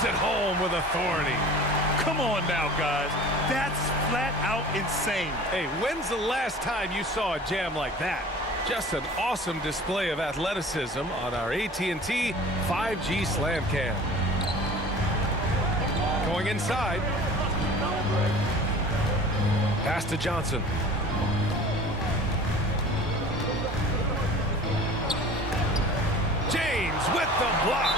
Drives it home with authority. Come on now, guys. That's flat out insane. Hey, when's the last time you saw a jam like that? Just an awesome display of athleticism on our AT&T 5G Slam Cam. Going inside. Pass to Johnson. James with the block.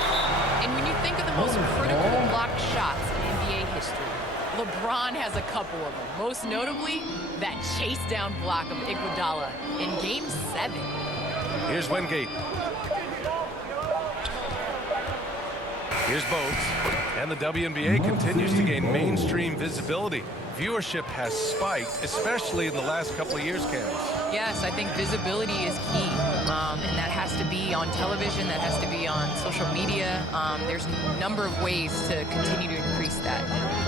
And when you think of the most critical blocked shots in NBA history, LeBron has a couple of them. Most notably, that chase down block of Iguodala in Game 7. Here's Wingate. Here's Bogues. And the WNBA continues to gain mainstream visibility. Viewership has spiked, especially in the last couple of years, Candace. Yes, I think visibility is key. And that has to be on television, that has to be on social media. There's a number of ways to continue to increase that.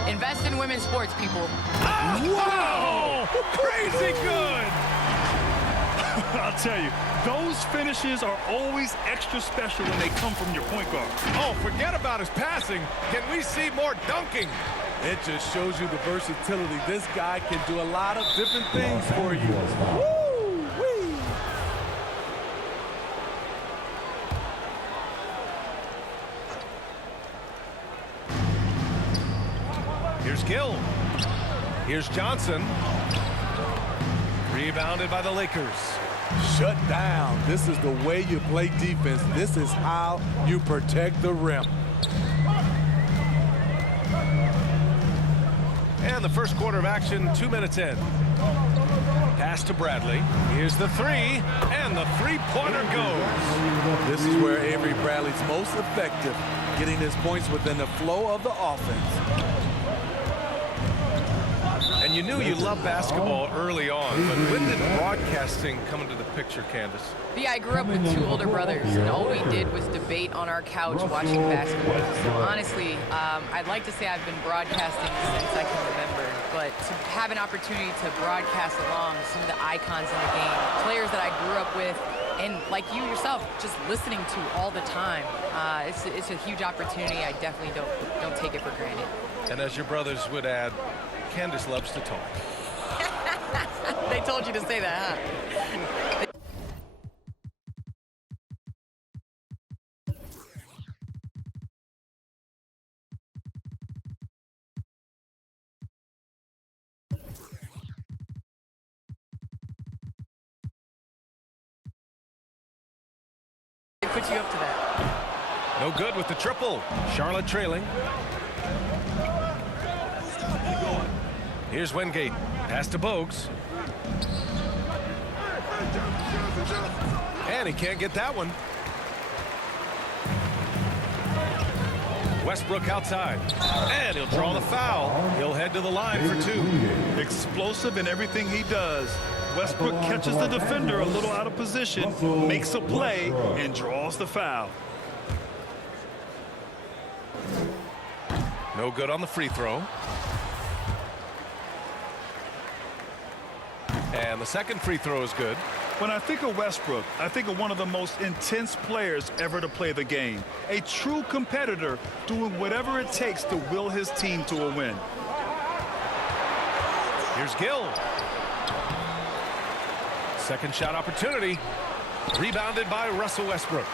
Invest in women's sports, people. Wow! Crazy good! I'll tell you, those finishes are always extra special when they come from your point guard. Oh, forget about his passing. Can we see more dunking? It just shows you the versatility. This guy can do a lot of different things for you. Woo-wee. Here's Gill. Here's Johnson. Rebounded by the Lakers. Shut down. This is the way you play defense. This is how you protect the rim. And the first quarter of action, 2 minutes in. Pass to Bradley. Here's the three, and the three-pointer goes. This is where Avery Bradley's most effective, getting his points within the flow of the offense. And you knew you loved basketball early on, but when did broadcasting come into the picture, Candace? Yeah, I grew up with two older brothers, and all we did was debate on our couch watching basketball. So honestly, I'd like to say I've been broadcasting since I can remember, but to have an opportunity to broadcast along some of the icons in the game, players that I grew up with, and like you yourself, just listening to all the time, it's a huge opportunity. I definitely don't take it for granted. And as your brothers would add, Candace loves to talk. They told you to say that, huh? They put you up to that. No good with the triple. Charlotte trailing. Here's Wingate. Pass to Bogues. And he can't get that one. Westbrook outside. And he'll draw the foul. He'll head to the line for two. Explosive in everything he does. Westbrook catches the defender a little out of position, makes a play, and draws the foul. No good on the free throw. And the second free throw is good. When I think of Westbrook, I think of one of the most intense players ever to play the game. A true competitor doing whatever it takes to will his team to a win. Here's Gill. Second shot opportunity. Rebounded by Russell Westbrook.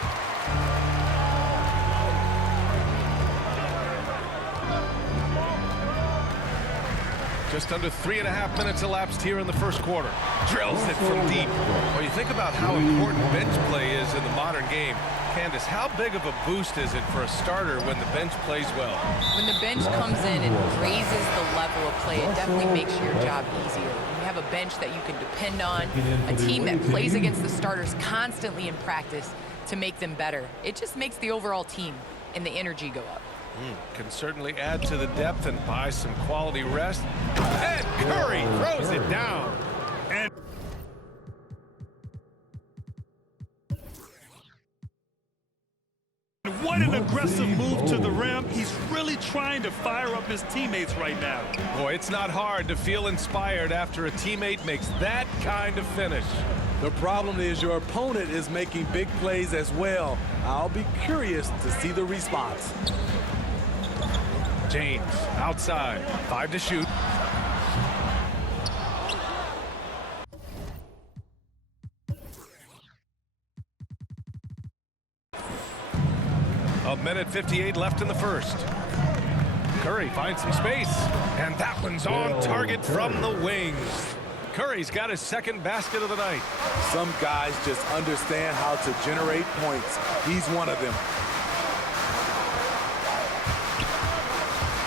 Just under 3.5 minutes elapsed here in the first quarter. Drills it from deep. Well, you think about how important bench play is in the modern game. Candace, how big of a boost is it for a starter when the bench plays well? When the bench comes in and raises the level of play, it definitely makes your job easier. You have a bench that you can depend on, a team that plays against the starters constantly in practice to make them better. It just makes the overall team and the energy go up. Can certainly add to the depth and buy some quality rest. And Curry throws it down. And what an aggressive move to the rim. He's really trying to fire up his teammates right now. Boy, it's not hard to feel inspired after a teammate makes that kind of finish. The problem is your opponent is making big plays as well. I'll be curious to see the response. James outside. 5 to shoot. A minute 58 left in the first. Curry finds some space, and that one's on target from the wing. Curry's got his second basket of the night. Some guys just understand how to generate points. He's one of them.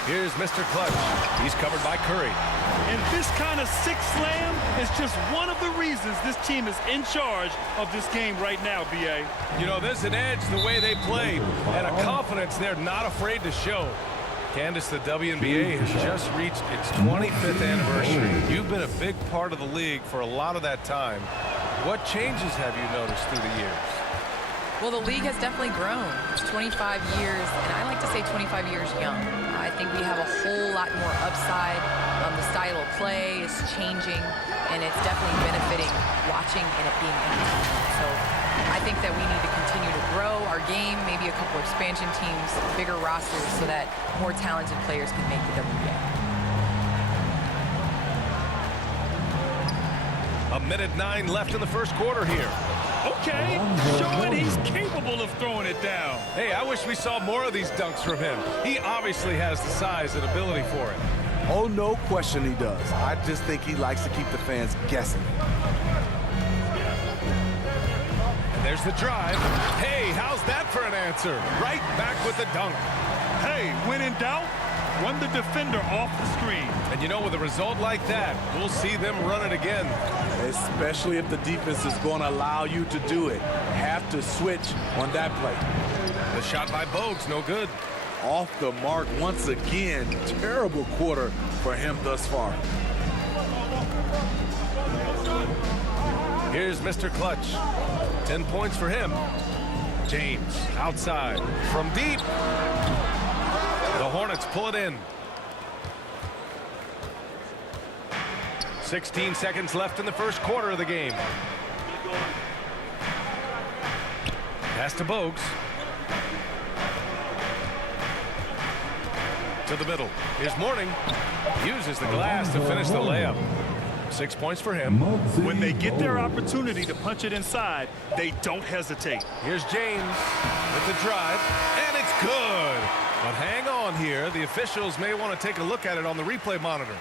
Here's Mr. Clutch. He's covered by Curry. And this kind of six slam is just one of the reasons this team is in charge of this game right now, B.A. You know, there's an edge the way they play, and a confidence they're not afraid to show. Candace, the WNBA has just reached its 25th anniversary. You've been a big part of the league for a lot of that time. What changes have you noticed through the years? Well, the league has definitely grown. It's 25 years, and I like to say 25 years young. I think we have a whole lot more upside. The style of play is changing, and it's definitely benefiting watching and it being entertaining. So I think that we need to continue to grow our game, maybe a couple expansion teams, bigger rosters, so that more talented players can make the WNBA. A minute 9 left in the first quarter here. Okay, showing he's capable of throwing it down. Hey, I wish we saw more of these dunks from him. He obviously has the size and ability for it. Oh, no question he does. I just think he likes to keep the fans guessing. And there's the drive. Hey, how's that for an answer? Right back with the dunk. Hey, when in doubt, run the defender off the screen. And you know, with a result like that, we'll see them run it again. Especially if the defense is going to allow you to do it. Have to switch on that play. The shot by Bogues, no good. Off the mark once again. Terrible quarter for him thus far. Here's Mr. Clutch. 10 points for him. James outside from deep. The Hornets pull it in. 16 seconds left in the first quarter of the game. Pass to Bogues. To the middle. Here's Mourning. Uses the glass to finish the layup. 6 points for him. When they get their opportunity to punch it inside, they don't hesitate. Here's James with the drive, and it's good. But hang on here. The officials may want to take a look at it on the replay monitor.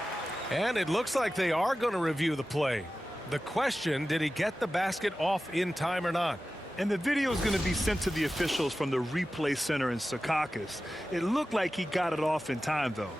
And it looks like they are going to review the play. The question, did he get the basket off in time or not? And the video is going to be sent to the officials from the replay center in Secaucus. It looked like he got it off in time, though.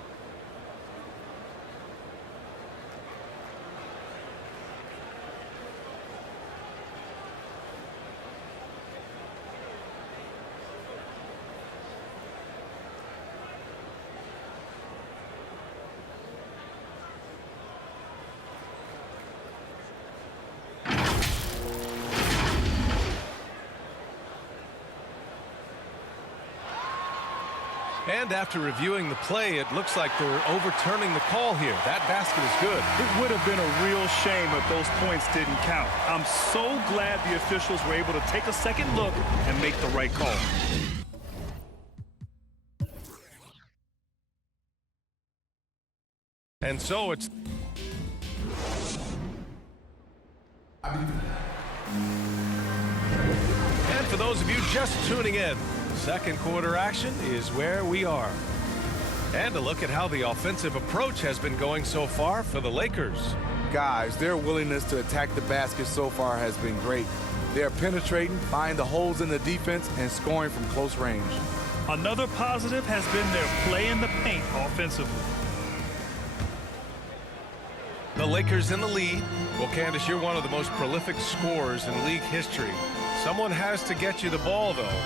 And after reviewing the play, it looks like they're overturning the call here. That basket is good. It would have been a real shame if those points didn't count. I'm so glad the officials were able to take a second look and make the right call. And so it's... And for those of you just tuning in, second quarter action is where we are. And a look at how the offensive approach has been going so far for the Lakers. Guys, their willingness to attack the basket so far has been great. They're penetrating, finding the holes in the defense, and scoring from close range. Another positive has been their play in the paint offensively. The Lakers in the lead. Well, Candace, you're one of the most prolific scorers in league history. Someone has to get you the ball, though.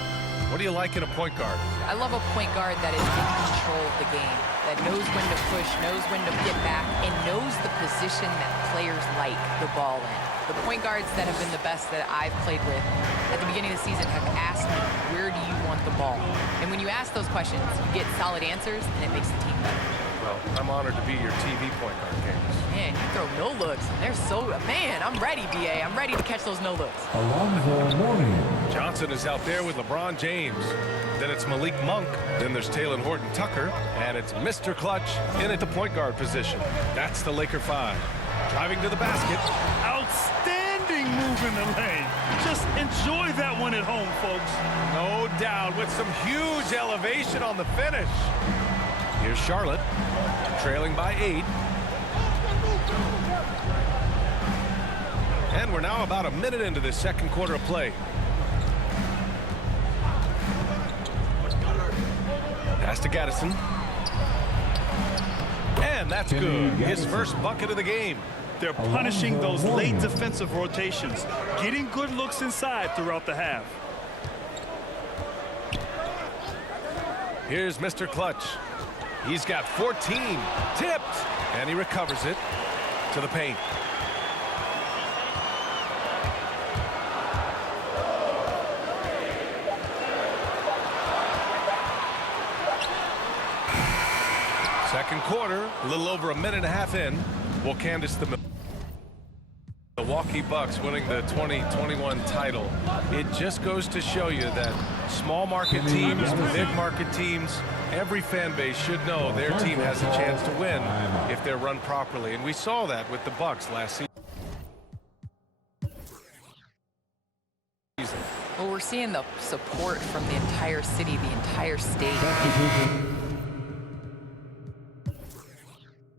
What do you like in a point guard? I love a point guard that is in control of the game, that knows when to push, knows when to get back, and knows the position that players like the ball in. The point guards that have been the best that I've played with at the beginning of the season have asked me, where do you want the ball? And when you ask those questions, you get solid answers, and it makes the team better. Well, I'm honored to be your TV point guard, Candace. Man, you throw no looks. They're so, man, I'm ready, BA. I'm ready to catch those no looks. Alonzo Mourning. Johnson is out there with LeBron James. Then it's Malik Monk. Then there's Talen Horton-Tucker. And it's Mr. Clutch in at the point guard position. That's the Laker 5. Driving to the basket. Outstanding move in the lane. Just enjoy that one at home, folks. No doubt, with some huge elevation on the finish. Here's Charlotte, trailing by 8. And we're now about a minute into this second quarter of play. Pass to Gaddison. And that's good. His first bucket of the game. They're punishing those late defensive rotations, getting good looks inside throughout the half. Here's Mr. Clutch. He's got 14. Tipped. And he recovers it to the paint. Second quarter, a little over a minute and a half in. Will Candace the Milwaukee Bucks winning the 2021 title. It just goes to show you that small market teams, big market teams, every fan base should know their team has a chance to win if they're run properly. And we saw that with the Bucks last season. Well, we're seeing the support from the entire city, the entire state.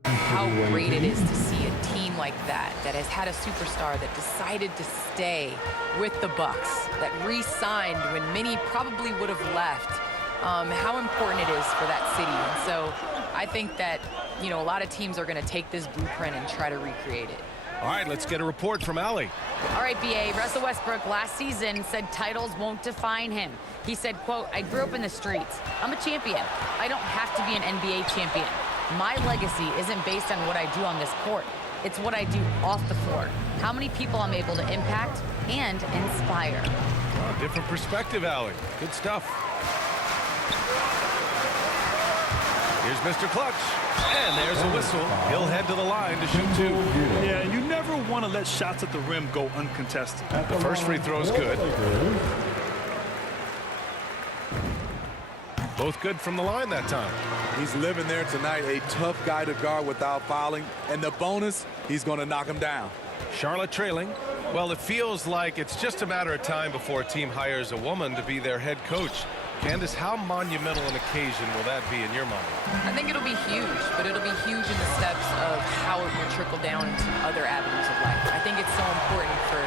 How great it is to see a team like that has had a superstar that decided to stay with the Bucks, that re-signed when many probably would have left. How important it is for that city. And so I think that, you know, a lot of teams are going to take this blueprint and try to recreate it. All right, let's get a report from Allie. All right, BA, Russell Westbrook last season said titles won't define him. He said, quote, "I grew up in the streets. I'm a champion. I don't have to be an NBA champion. My legacy isn't based on what I do on this court. It's what I do off the floor. How many people I'm able to impact and inspire." Well, different perspective, Allie. Good stuff. Here's Mr. Clutch. And there's a whistle. He'll head to the line to shoot 2. Yeah, you never want to let shots at the rim go uncontested. The first free throw is good. Both good from the line that time. He's living there tonight, a tough guy to guard without fouling. And the bonus, he's going to knock him down. Charlotte trailing. Well, it feels like it's just a matter of time before a team hires a woman to be their head coach. Candace, how monumental an occasion will that be in your mind? I think it'll be huge, but it'll be huge in the steps of how it will trickle down to other avenues of life. I think it's so important for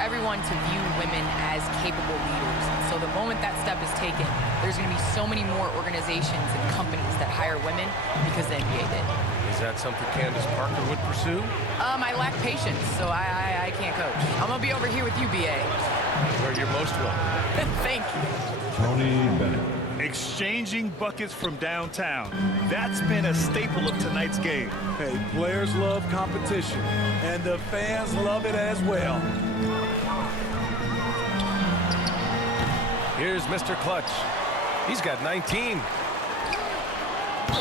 everyone to view women as capable leaders. So the moment that step is taken, there's going to be so many more organizations and companies that hire women because the NBA did. Is that something Candace Parker would pursue? I lack patience, so I can't coach. I'm going to be over here with you, BA. Where you're most welcome. Thank you. Tony Bennett. Exchanging buckets from downtown. That's been a staple of tonight's game. Hey, players love competition, and the fans love it as well. Here's Mr. Clutch. He's got 19.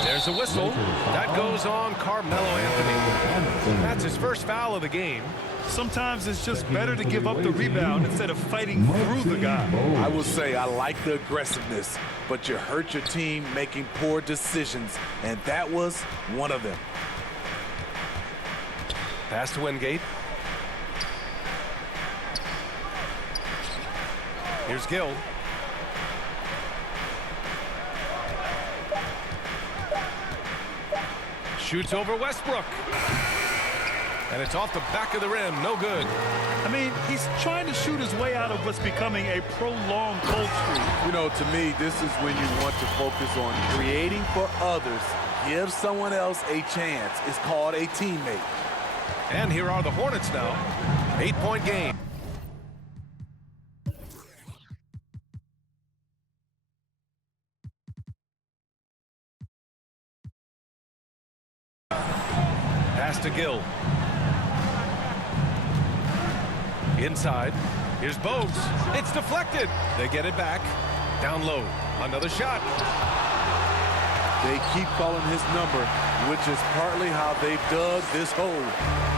There's a whistle. That goes on Carmelo Anthony. That's his first foul of the game. Sometimes it's just better to give up the rebound instead of fighting through the guy. I will say I like the aggressiveness, but you hurt your team making poor decisions, and that was one of them. Pass to Wingate. Here's Gill. Shoots over Westbrook. And it's off the back of the rim. No good. I mean, he's trying to shoot his way out of what's becoming a prolonged cold streak. You know, to me, this is when you want to focus on creating for others. Give someone else a chance. It's called a teammate. And here are the Hornets now. 8-point game. Pass to Gill. Inside. Here's Bogues. It's deflected. They get it back. Down low. Another shot. They keep calling his number, which is partly how they dug this hole.